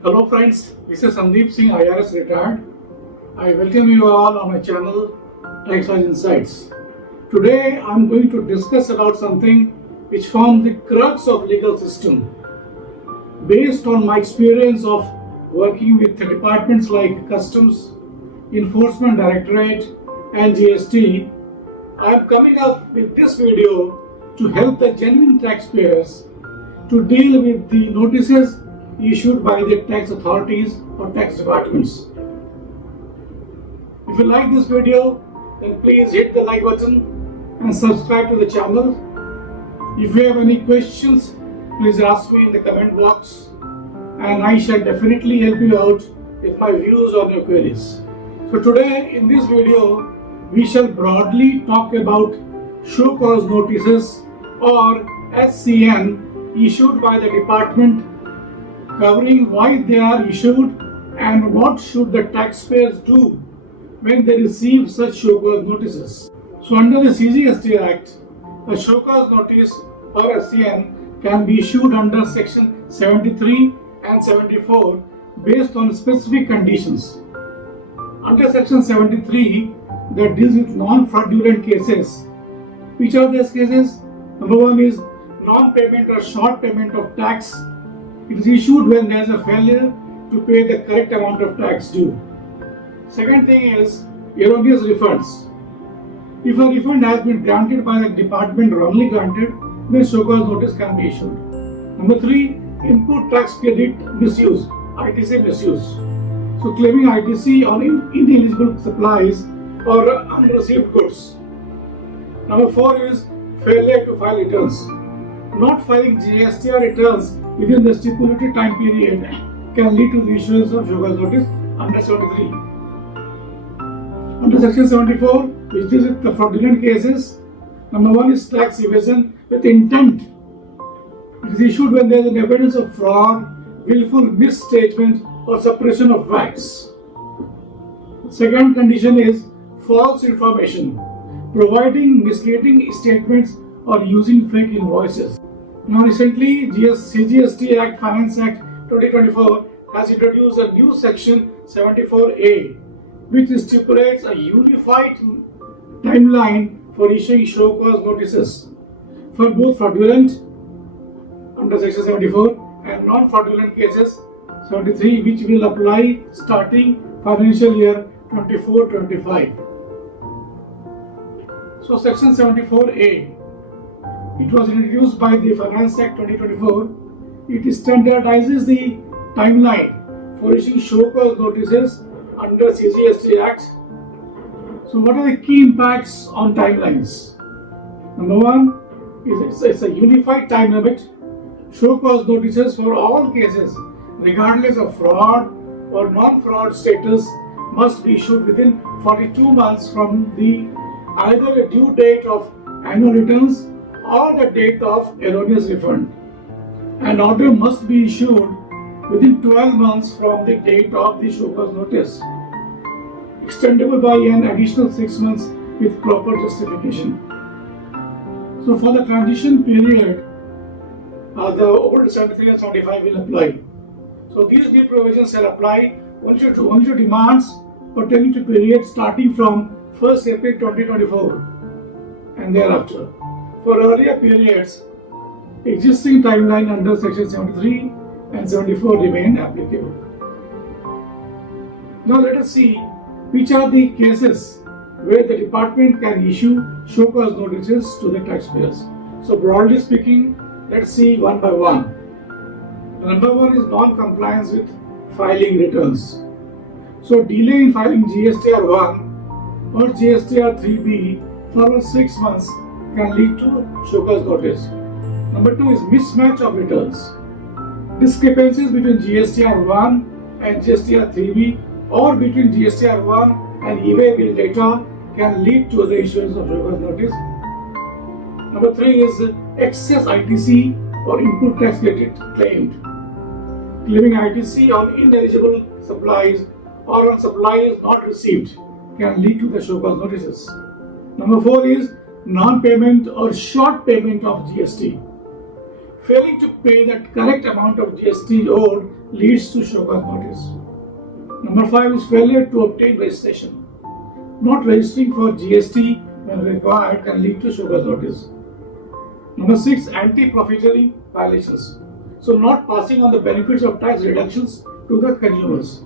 Hello friends, this is Sandeep Singh, IRS retired. I welcome you all on my channel Tax-wise Insights. Today I am going to discuss about something which forms the crux of legal system. Based on my experience of working with departments like Customs, Enforcement Directorate and GST, I am coming up with this video to help the genuine taxpayers to deal with the notices issued by the tax authorities or tax departments. If you like this video, then please hit the like button and subscribe to the channel. If you have any questions, please ask me in the comment box and I shall definitely help you out with my views on your queries. So today in this video, we shall broadly talk about show cause notices or SCN issued by the department, covering why they are issued and what should the taxpayers do when they receive such show cause notices. So under the CGST Act, a show cause notice or SCN can be issued under section 73 and 74 based on specific conditions. Under section 73, that deals with non-fraudulent cases. Which are these cases? Number one is non-payment or short payment of tax. It is issued when there is a failure to pay the correct amount of tax due. Second thing is erroneous refunds. If a refund has been granted by the department wrongly granted, then show cause notice can be issued. Number three, input tax credit misuse, ITC misuse. So claiming ITC on ineligible supplies or unreceived goods. Number four is failure to file returns. Not filing GST returns within the stipulated time period can lead to the issuance of show cause notice under 73. Under section 74, which deals with the fraudulent cases, number one is tax evasion with intent. It is issued when there is an evidence of fraud, willful misstatement or suppression of facts. Second condition is false information, providing misleading statements or using fake invoices. Now recently, CGST Act, Finance Act 2024 has introduced a new section 74A, which stipulates a unified timeline for issuing show cause notices for both fraudulent under section 74 and non-fraudulent cases 73, which will apply starting financial year 24-25. So section 74A, it was introduced by the Finance Act 2024. It standardizes the timeline for issuing show cause notices under CGST Act. So what are the key impacts on timelines? Number one is it's a unified time limit. Show cause notices for all cases, regardless of fraud or non-fraud status, must be issued within 42 months from the either a due date of annual returns or the date of erroneous refund. An order must be issued within 12 months from the date of the show cause notice, extendable by an additional 6 months with proper justification. So for the transition period, the old 73 and 75 will apply. So these new provisions shall apply only to demands pertaining to periods starting from 1st April 2024 and thereafter. For earlier periods, existing timeline under section 73 and 74 remain applicable. Now let us see which are the cases where the department can issue show cause notices to the taxpayers. So broadly speaking, let's see one by one. Number one is non-compliance with filing returns. So delay in filing GSTR1 or GSTR3B for 6 months can lead to show cause notice. Number two is mismatch of returns. Discrepancies between GSTR1 and GSTR3B or between GSTR1 and e-way bill data can lead to the issuance of show cause notice. Number three is excess ITC or input tax credit claimed. Claiming ITC on ineligible supplies or on supplies not received can lead to the show cause notices. Number 4 is non-payment or short payment of GST. Failing to pay the correct amount of GST owed leads to show cause notice. Number 5 is failure to obtain registration. Not registering for GST when required can lead to show cause notice. Number 6, anti-profiteering violations. So not passing on the benefits of tax reductions to the consumers.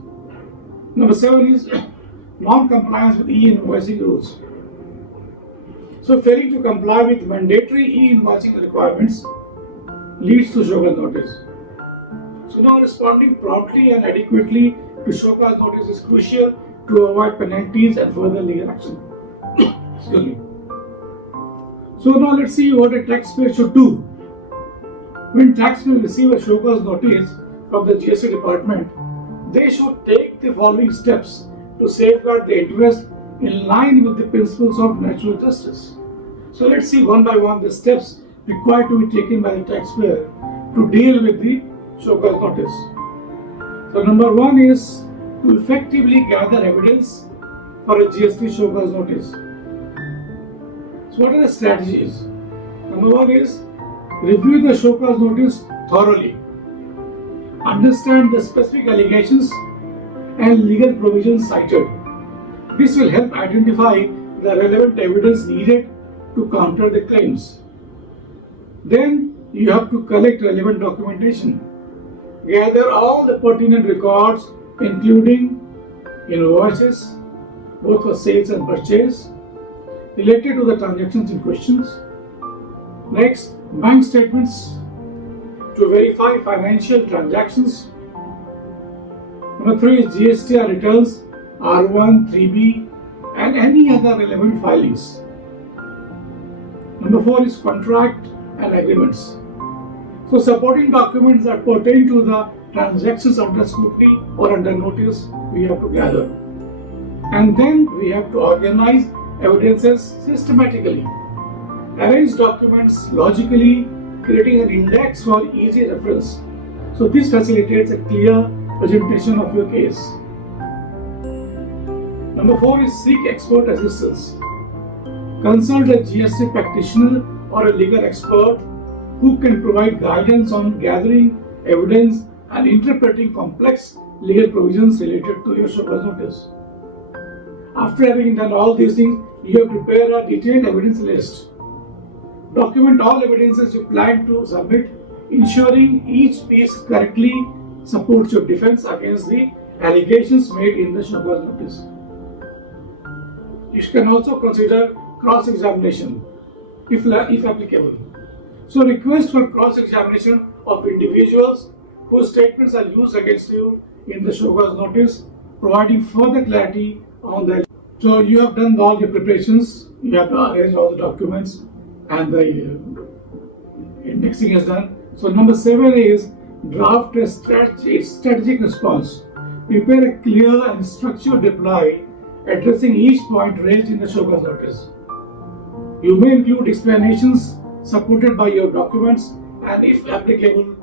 Number 7 is non-compliance with e-invoicing rules. So failing to comply with mandatory e-invoicing requirements leads to show cause notice. So now responding promptly and adequately to show cause notice is crucial to avoid penalties and further legal action. Excuse me. So now let's see what a taxpayer should do. When taxpayers receive a show cause notice from the GST department, they should take the following steps to safeguard the interest in line with the principles of natural justice. So let's see one by one the steps required to be taken by the taxpayer to deal with the show cause notice. So number 1 is to effectively gather evidence for a GST show cause notice. So what are the strategies? Number 1 is review the show cause notice thoroughly. Understand the specific allegations and legal provisions cited. This will help identify the relevant evidence needed to counter the claims. Then you have to collect relevant documentation. Gather all the pertinent records, including invoices, both for sales and purchase, related to the transactions in questions. Next, bank statements to verify financial transactions. Number 3 is GST returns, R1, 3B, and any other relevant filings. Number 4 is contract and agreements. So supporting documents that pertain to the transactions under scrutiny or under notice we have to gather. And then we have to organize evidences systematically. Arrange documents logically, creating an index for easy reference. So this facilitates a clear presentation of your case. Number 4 is seek expert assistance. Consult a GST practitioner or a legal expert who can provide guidance on gathering evidence and interpreting complex legal provisions related to your show cause notice. After having done all these things, you have to prepare a detailed evidence list. Document all evidences you plan to submit, ensuring each piece correctly supports your defense against the allegations made in the show cause notice. You can also consider cross-examination, if applicable. So request for cross-examination of individuals whose statements are used against you in the show cause notice, providing further clarity on the. So you have done all the preparations, you have to arrange all the documents, and the indexing is done. So number 7 is draft a strategic response. Prepare a clear and structured reply addressing each point raised in the show cause notice. You may include explanations supported by your documents and, if applicable,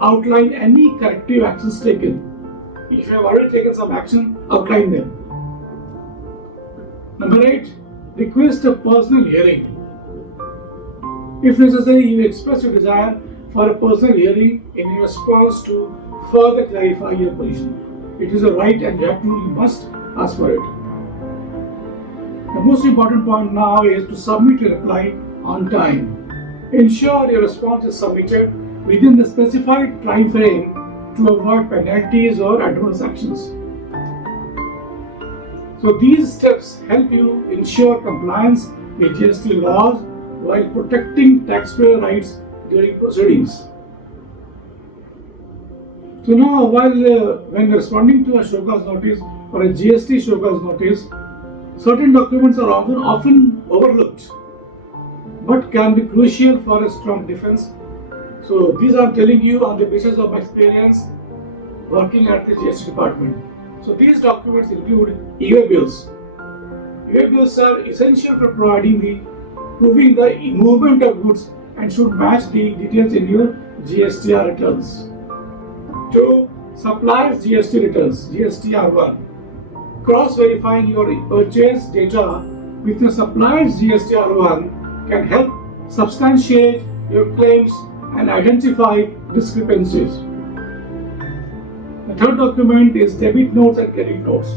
outline any corrective actions taken. If you have already taken some action, outline them. Number 8, request a personal hearing. If necessary, you express your desire for a personal hearing in response to further clarify your position. It is a right and you must ask for it. The most important point now is to submit your reply on time. Ensure your response is submitted within the specified time frame to avoid penalties or adverse actions. So these steps help you ensure compliance with GST laws while protecting taxpayer rights during proceedings. So now, when responding to a show cause notice or a GST show cause notice, certain documents are often overlooked, but can be crucial for a strong defense. So these I'm telling you on the basis of my experience working at the GST department. So these documents include EWA bills. EWA bills are essential for proving the movement of goods and should match the details in your GSTR returns. 2. Suppliers GST returns, GSTR1. Cross-verifying your purchase data with your supplier's GSTR1 can help substantiate your claims and identify discrepancies. third document is debit notes and credit notes.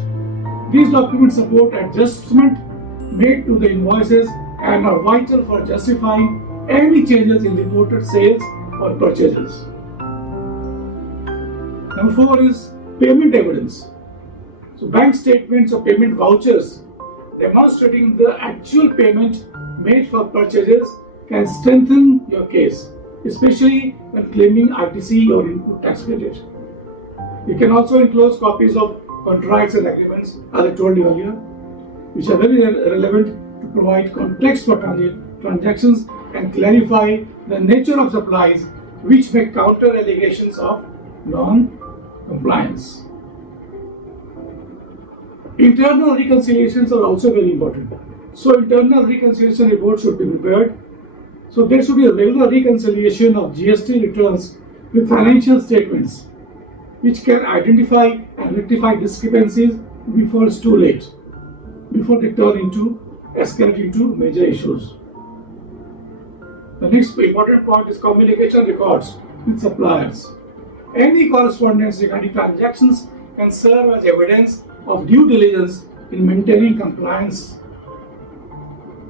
These documents support adjustment made to the invoices and are vital for justifying any changes in reported sales or purchases. Number 4 is payment evidence. So bank statements or payment vouchers demonstrating the actual payment made for purchases can strengthen your case, especially when claiming ITC or input tax credit. You can also enclose copies of contracts and agreements, as I told you earlier, which are very relevant to provide context for transactions and clarify the nature of supplies which may counter allegations of non-compliance. Internal reconciliations are also very important. So internal reconciliation report should be prepared. So there should be a regular reconciliation of GST returns with financial statements, which can identify and rectify discrepancies before it's too late, before they escalate into major issues. The next important point is communication records with suppliers. Any correspondence regarding transactions can serve as evidence of due diligence in maintaining compliance.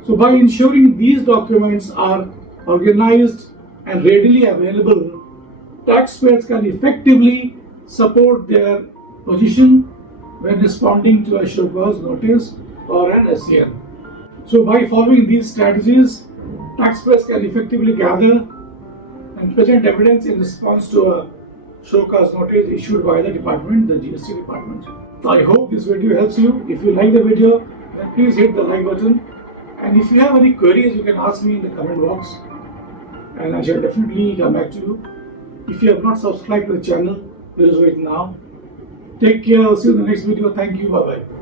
So by ensuring these documents are organized and readily available, taxpayers can effectively support their position when responding to a show cause notice or an SCN. So by following these strategies, taxpayers can effectively gather and present evidence in response to a show cause notice issued by the department, the GST department. I hope this video helps you. If you like the video, then please hit the like button. And if you have any queries, you can ask me in the comment box, and I shall definitely come back to you. If you have not subscribed to the channel, please do it now. Take care. I'll see you in the next video. Thank you. Bye bye.